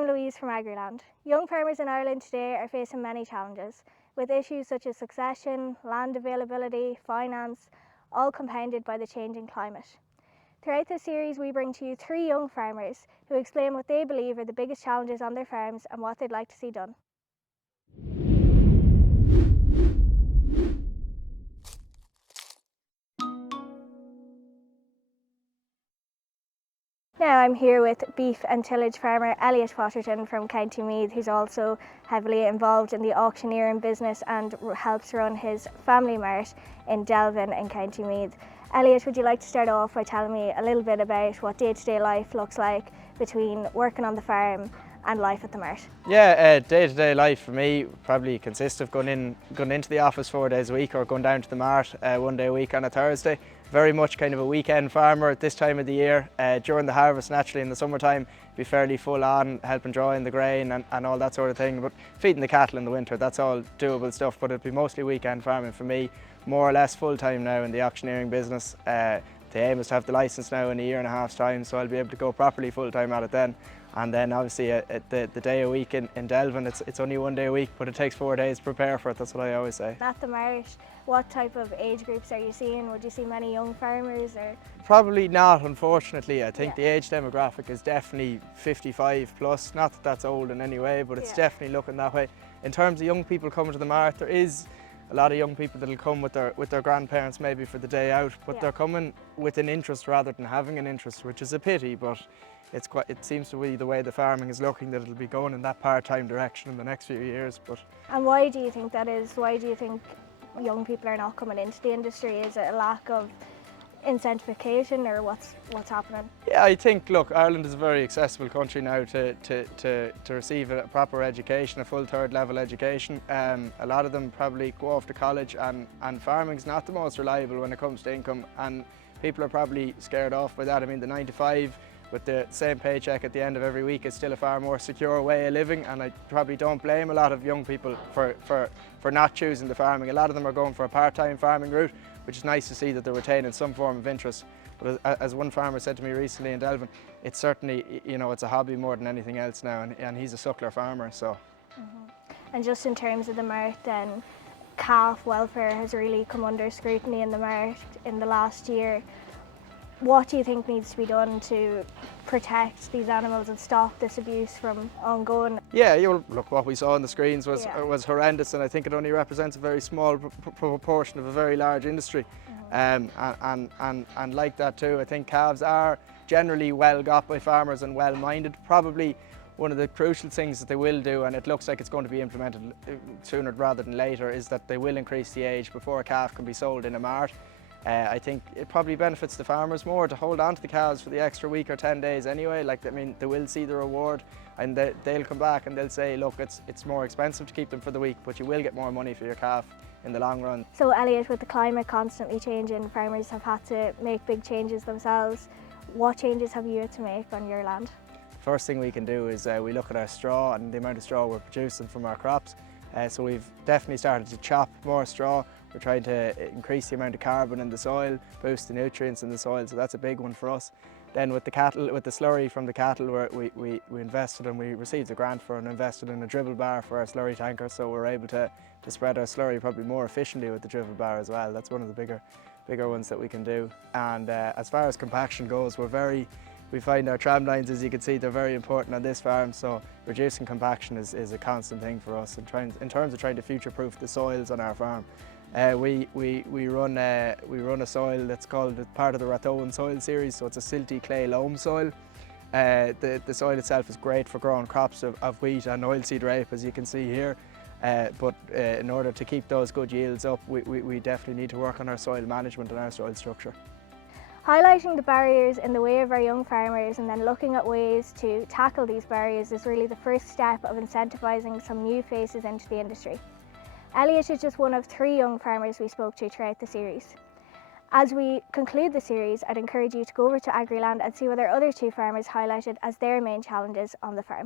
I'm Louise from Agriland. Young farmers in Ireland today are facing many challenges, with issues such as succession, land availability, finance, all compounded by the changing climate. Throughout this series, we bring to you 3 young farmers who explain what they believe are the biggest challenges on their farms and what they'd like to see done. Now I'm here with beef and tillage farmer Elliott Potterton from County Meath, who's also heavily involved in the auctioneering business and helps run his family mart in Delvin in County Meath. Elliott, would you like to start off by telling me a little bit about what day-to-day life looks like between working on the farm and life at the mart? Yeah, day-to-day life for me probably consists of going into the office 4 days a week or going down to the mart 1 day a week on a Thursday. Very much kind of a weekend farmer at this time of the year. During the harvest, naturally in the summertime, be fairly full on, helping drying the grain and all that sort of thing. But feeding the cattle in the winter, that's all doable stuff, but it'd be mostly weekend farming for me, more or less full time now in the auctioneering business. The aim is to have the licence now in a year and a half's time, so I'll be able to go properly full time at it then. And then obviously the day a week in Delvin, it's only 1 day a week, but it takes 4 days to prepare for it, that's what I always say. At the mart, what type of age groups are you seeing? Would you see many young farmers? Or? Probably not, unfortunately. I think Yeah. the age demographic is definitely 55 plus, not that that's old in any way, but it's definitely looking that way. In terms of young people coming to the mart, there is a lot of young people that'll come with their grandparents maybe for the day out, but they're coming with an interest rather than having an interest, which is a pity, but it seems to be the way the farming is looking, that it'll be going in that part-time direction in the next few years. And why do you think that is? Why do you think young people are not coming into the industry? Is it a lack of incentivification, or what's happening? Yeah, I think, look, Ireland is a very accessible country now to receive a proper education, a full third level education. A lot of them probably go off to college, and farming's not the most reliable when it comes to income, and people are probably scared off by that. I mean, the 9 to 5 with the same paycheck at the end of every week is still a far more secure way of living, and I probably don't blame a lot of young people for not choosing the farming. A lot of them are going for a part-time farming route, which is nice to see that they're retaining some form of interest. But as one farmer said to me recently in Delvin, it's certainly, it's a hobby more than anything else now, and he's a suckler farmer, so. And just in terms of the mart then, calf welfare has really come under scrutiny in the mart in the last year. What do you think needs to be done to protect these animals and stop this abuse from ongoing? Yeah, look, what we saw on the screens was horrendous, and I think it only represents a very small proportion of a very large industry. And like that too, I think calves are generally well got by farmers and well minded. Probably one of the crucial things that they will do, and it looks like it's going to be implemented sooner rather than later, is that they will increase the age before a calf can be sold in a mart. I think it probably benefits the farmers more to hold on to the calves for the extra week or 10 days anyway. They will see the reward, and they'll come back and they'll say, look, it's more expensive to keep them for the week, but you will get more money for your calf in the long run. So Elliot, with the climate constantly changing, farmers have had to make big changes themselves. What changes have you had to make on your land? First thing we can do is we look at our straw and the amount of straw we're producing from our crops. So we've definitely started to chop more straw. We're trying to increase the amount of carbon in the soil, boost the nutrients in the soil, so that's a big one for us. Then with the cattle, with the slurry from the cattle, we invested, and we received a grant for and invested in a dribble bar for our slurry tanker, so we're able to spread our slurry probably more efficiently with the dribble bar as well. That's one of the bigger ones that we can do. And as far as compaction goes, we find our tram lines, as you can see, they're very important on this farm, so reducing compaction is a constant thing for us in terms of trying to future-proof the soils on our farm. We run a soil that's called part of the Rathoan soil series, so it's a silty clay loam soil. The soil itself is great for growing crops of wheat and oilseed rape, as you can see here. But in order to keep those good yields up, we definitely need to work on our soil management and our soil structure. Highlighting the barriers in the way of our young farmers and then looking at ways to tackle these barriers is really the first step of incentivising some new faces into the industry. Elliot is just one of 3 young farmers we spoke to throughout the series. As we conclude the series, I'd encourage you to go over to Agriland and see what our other 2 farmers highlighted as their main challenges on the farm.